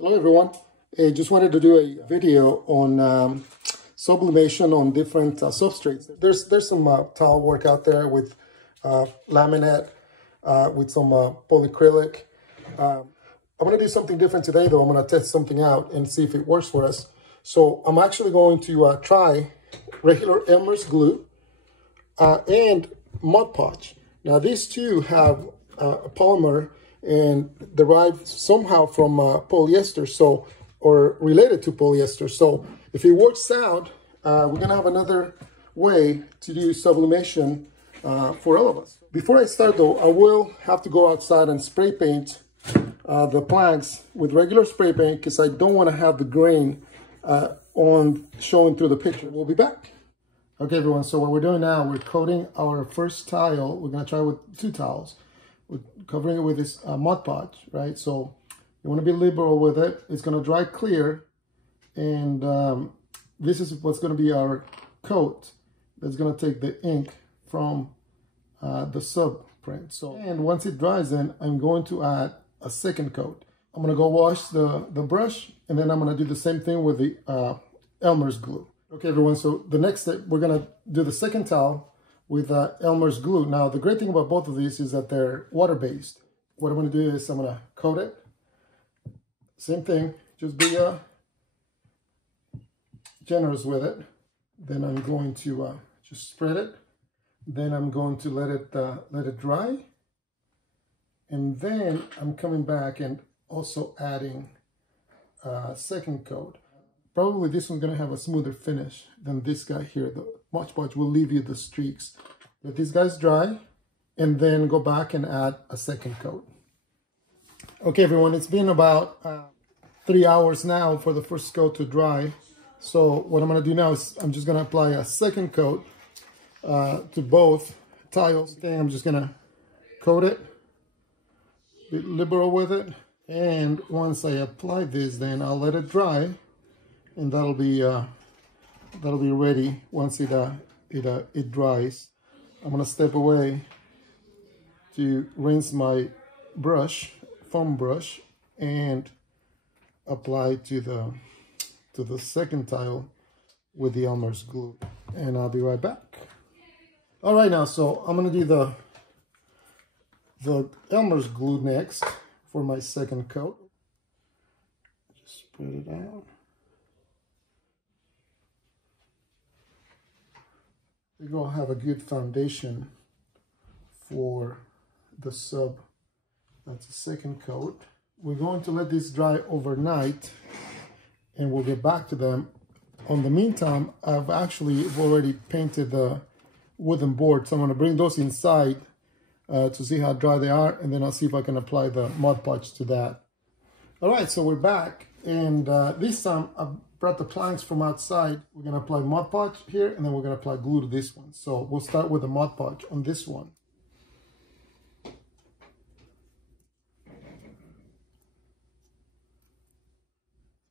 Hello everyone. I just wanted to do a video on sublimation on different substrates. There's some tile work out there with laminate, with some polyacrylic. I'm going to do something different today though. I'm going to test something out and see if it works for us. So I'm actually going to try regular Elmer's glue and Mod Podge. Now these two have a polymer and derived somehow from polyester, or related to polyester. So if it works out, we're gonna have another way to do sublimation for all of us. Before I start though, I will have to go outside and spray paint the planks with regular spray paint because I don't want to have the grain on showing through the picture. We'll be back. Okay everyone, so what we're doing now, we're coating our first tile. We're gonna try with 2 tiles. We're covering it with this Mod Podge, right? So you want to be liberal with it. It's going to dry clear, and this is what's going to be our coat that's going to take the ink from the sub print. So, and once it dries, then I'm going to add a second coat. I'm going to go wash the brush, and then I'm going to do the same thing with the Elmer's glue. Okay, everyone. So the next step, we're going to do the second towel with Elmer's glue. Now, the great thing about both of these is that they're water-based. What I'm going to do is I'm going to coat it. Same thing, just be generous with it. Then I'm going to just spread it. Then I'm going to let it dry. And then I'm coming back and also adding a second coat. Probably this one's going to have a smoother finish than this guy here. The Mod Podge will leave you the streaks. Let these guys dry and then go back and add a second coat. Okay everyone, it's been about 3 hours now for the first coat to dry. So what I'm going to do now is I'm just going to apply a second coat to both tiles. Then I'm just going to coat it, be liberal with it. And once I apply this, then I'll let it dry. And that'll be ready once it dries. I'm gonna step away to rinse my brush, foam brush, and apply to the second tile with the Elmer's glue. And I'll be right back. All right, now so I'm gonna do the Elmer's glue next for my second coat. Just spread it out. We're going to have a good foundation for the sub. That's the second coat. We're going to let this dry overnight and we'll get back to them. On the meantime, I've already painted the wooden board. So I'm going to bring those inside to see how dry they are, and then I'll see if I can apply the Mod Podge to that. All right, so we're back, and this time I've brought the planks from outside. We're going to apply Mod Podge here, and then we're going to apply glue to this one. So we'll start with the Mod Podge on this one.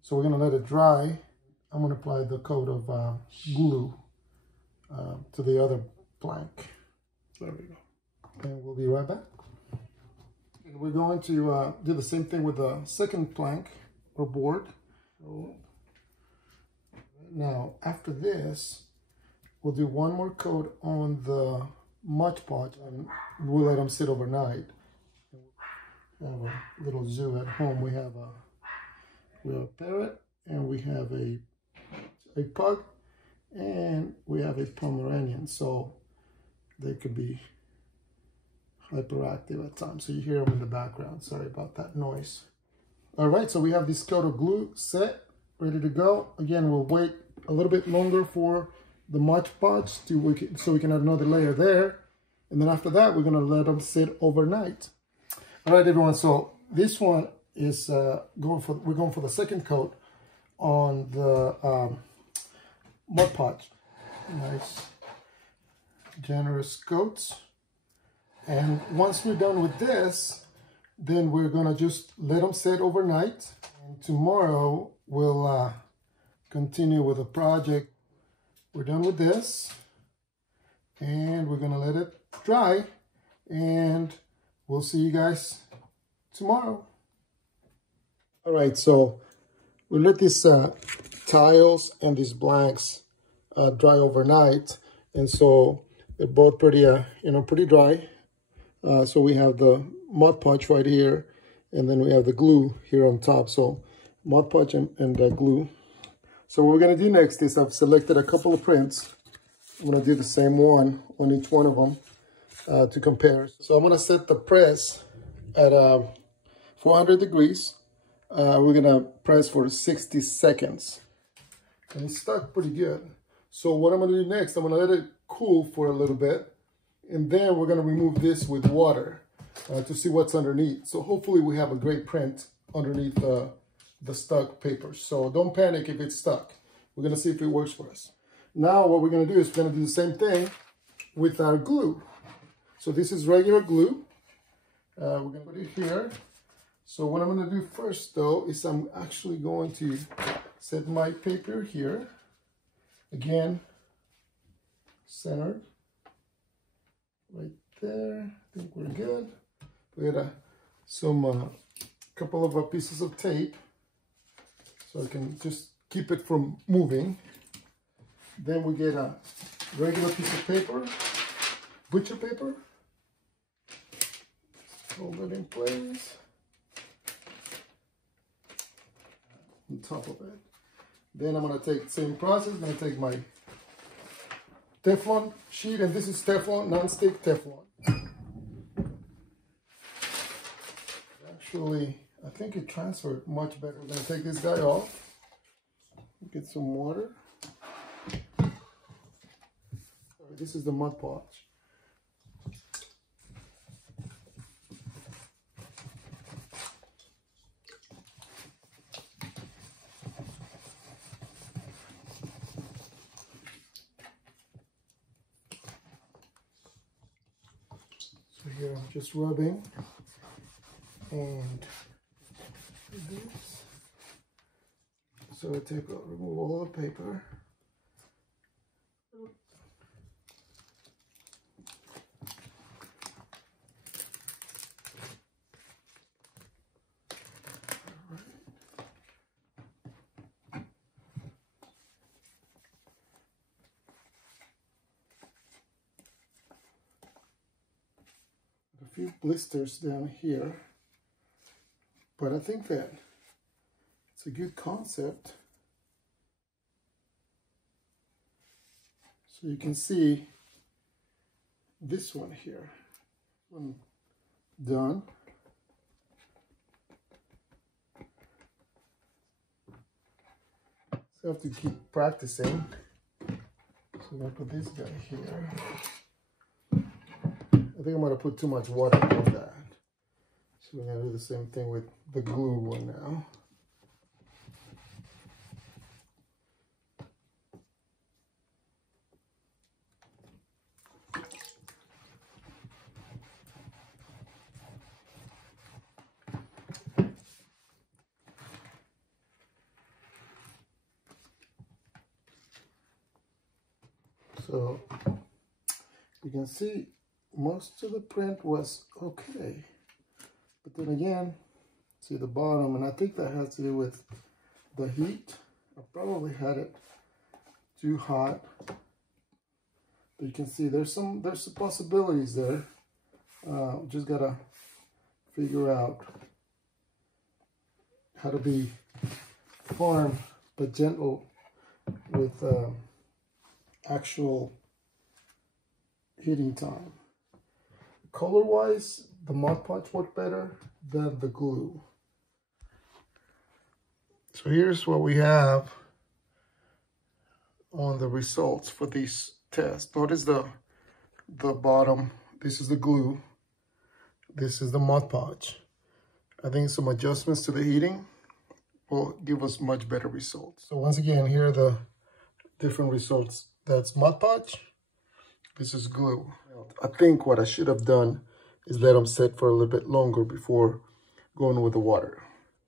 So we're going to let it dry. I'm going to apply the coat of glue to the other plank. There we go. And we'll be right back. And we're going to do the same thing with the second plank or board. So now, after this, we'll do one more coat on the Mod Podge, and we'll let them sit overnight. We have a little zoo at home. We have a parrot, and we have a pug, and we have a Pomeranian. So they could be hyperactive at times. So you hear them in the background. Sorry about that noise. All right, so we have this coat of glue set, ready to go. Again, we'll wait a little bit longer for the Mod Podge so we can add another layer there. And then after that, we're going to let them sit overnight. All right, everyone. So this one is we're going for the second coat on the Mod Podge. Nice, generous coats. And once we're done with this, then we're going to just let them sit overnight. And tomorrow we'll continue with the project. We're done with this, and we're going to let it dry, and we'll see you guys tomorrow. All right, so we let these tiles and these blanks dry overnight, and so they're both pretty, pretty dry. So we have the Mod Podge right here, and then we have the glue here on top. So Mod Podge and glue. So what we're gonna do next is I've selected a couple of prints. I'm gonna do the same one on each one of them to compare. So I'm gonna set the press at 400 degrees. We're gonna press for 60 seconds. And it's stuck pretty good. So what I'm gonna do next, I'm gonna let it cool for a little bit. And then we're gonna remove this with water to see what's underneath. So hopefully we have a great print underneath the stuck paper. So don't panic if it's stuck. We're gonna see if it works for us. Now what we're gonna do is we're gonna do the same thing with our glue. So this is regular glue. We're gonna put it here. So what I'm gonna do first though is I'm actually going to set my paper here. Again, centered. Right there, I think we're good. We got some couple of pieces of tape so I can just keep it from moving. Then we get a regular piece of paper, butcher paper. Hold it in place. On top of it. Then I'm gonna take the same process. I'm gonna take my Teflon sheet, and this is Teflon, non-stick Teflon. Actually, I think it transferred much better. I'm gonna take this guy off, get some water. This is the Mod Podge. So here I'm just rubbing and this. So I remove all the paper. A few blisters down here, but I think that it's a good concept. So you can see this one here, one done. So I have to keep practicing. So I'm gonna put this guy here. I think I'm gonna put too much water on that. So we're gonna do the same thing with the glue one now. So you can see most of the print was okay, but then again, see the bottom, and I think that has to do with the heat. I probably had it too hot, but you can see there's some possibilities there. Just gotta figure out how to be firm but gentle with actual heating time. Color-wise, the Mod Podge worked better than the glue. So here's what we have on the results for these tests. Notice the bottom. This is the glue. This is the Mod Podge. I think some adjustments to the heating will give us much better results. So once again, here are the different results. That's Mod Podge. This is glue. I think what I should have done is let them set for a little bit longer before going with the water.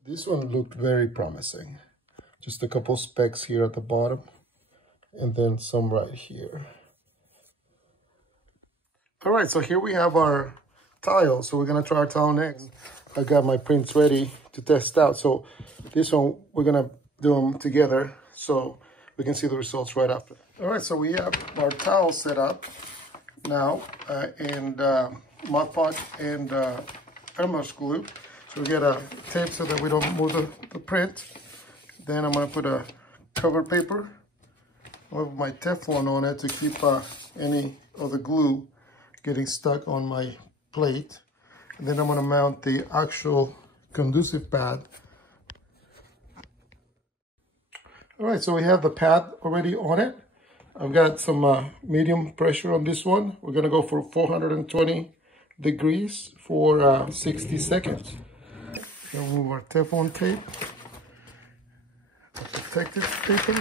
This one looked very promising. Just a couple specks here at the bottom and then some right here. All right, so here we have our tile. So we're gonna try our tile next. I got my prints ready to test out. So this one, we're gonna do them together so we can see the results right after. All right, so we have our towel set up now, and Mod Podge and Elmer glue. So we get a tape so that we don't move the print. Then I'm gonna put a cover paper with my Teflon on it to keep any of the glue getting stuck on my plate. And then I'm gonna mount the actual conducive pad. All right, so we have the pad already on it. I've got some medium pressure on this one. We're gonna go for 420 degrees for 60 seconds. Remove our Teflon tape, protective paper.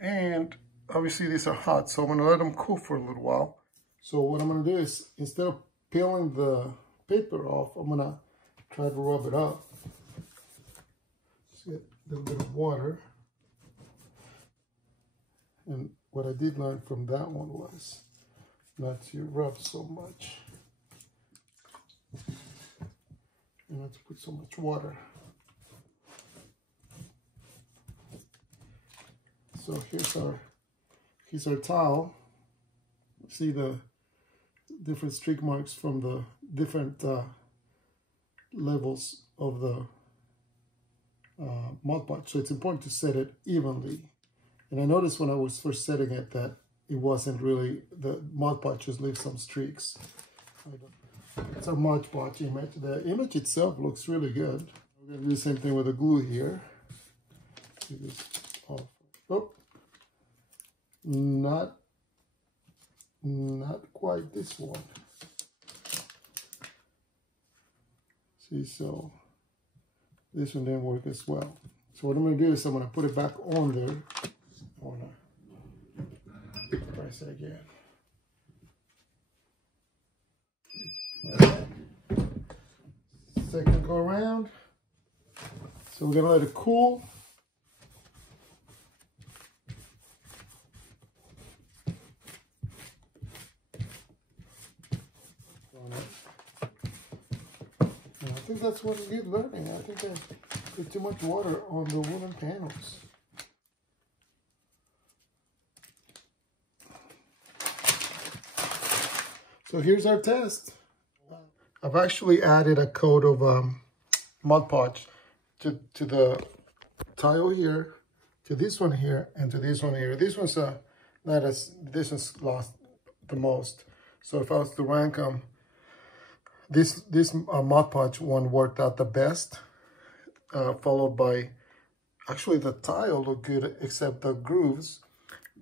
And obviously these are hot, so I'm gonna let them cool for a little while. So what I'm gonna do is, instead of peeling the paper off, I'm gonna try to rub it up. Just get a little bit of water. And what I did learn from that one was not to rub so much. And not to put so much water. So here's our towel. See the different streak marks from the different levels of the Mod Podge. So it's important to set it evenly. And I noticed when I was first setting it that it wasn't really, the Mod Podge just leaves some streaks. It's a Mod Podge image. The image itself looks really good. We're gonna do the same thing with the glue here. See this off. Oh, not quite this one. See, so this one didn't work as well. So what I'm going to do is I'm going to put it back on there. I want to press it again. Second go around. So we're going to let it cool. I think that's what we're learning. I think I put too much water on the wooden panels. So here's our test. I've actually added a coat of Mod Podge to the tile here, to this one here, and to this one here. This one's not as, this one's lost the most. So if I was to rank them, this Mod Podge one worked out the best, followed by, actually the tile looked good except the grooves,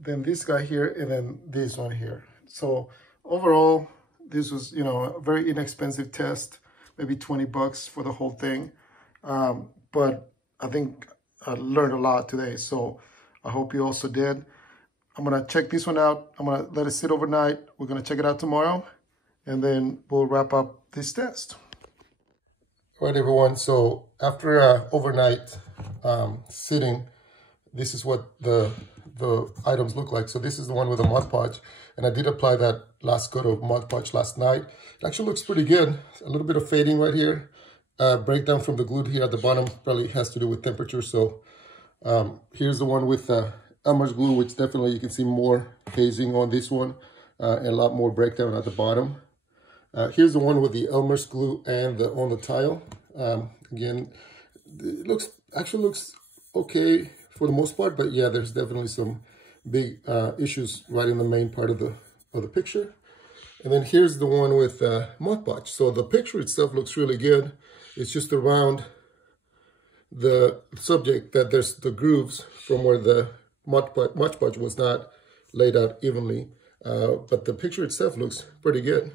then this guy here, and then this one here. So overall, this was, you know, a very inexpensive test, maybe 20 bucks for the whole thing. But I think I learned a lot today, so I hope you also did. I'm gonna check this one out. I'm gonna let it sit overnight. We're gonna check it out tomorrow, and then we'll wrap up this test. All right, everyone, so after overnight sitting, this is what the items look like. So this is the one with the Mod Podge, and I did apply that last coat of Mod Podge last night. It actually looks pretty good. A little bit of fading right here. Breakdown from the glue here at the bottom probably has to do with temperature. So here's the one with Elmer's glue, which definitely you can see more hazing on this one, and a lot more breakdown at the bottom. Here's the one with the Elmer's glue and on the tile. Again, it actually looks okay for the most part, but yeah, there's definitely some big issues right in the main part of the picture. And then here's the one with Mod Podge. So the picture itself looks really good. It's just around the subject that there's the grooves from where the Mod Podge was not laid out evenly. But the picture itself looks pretty good.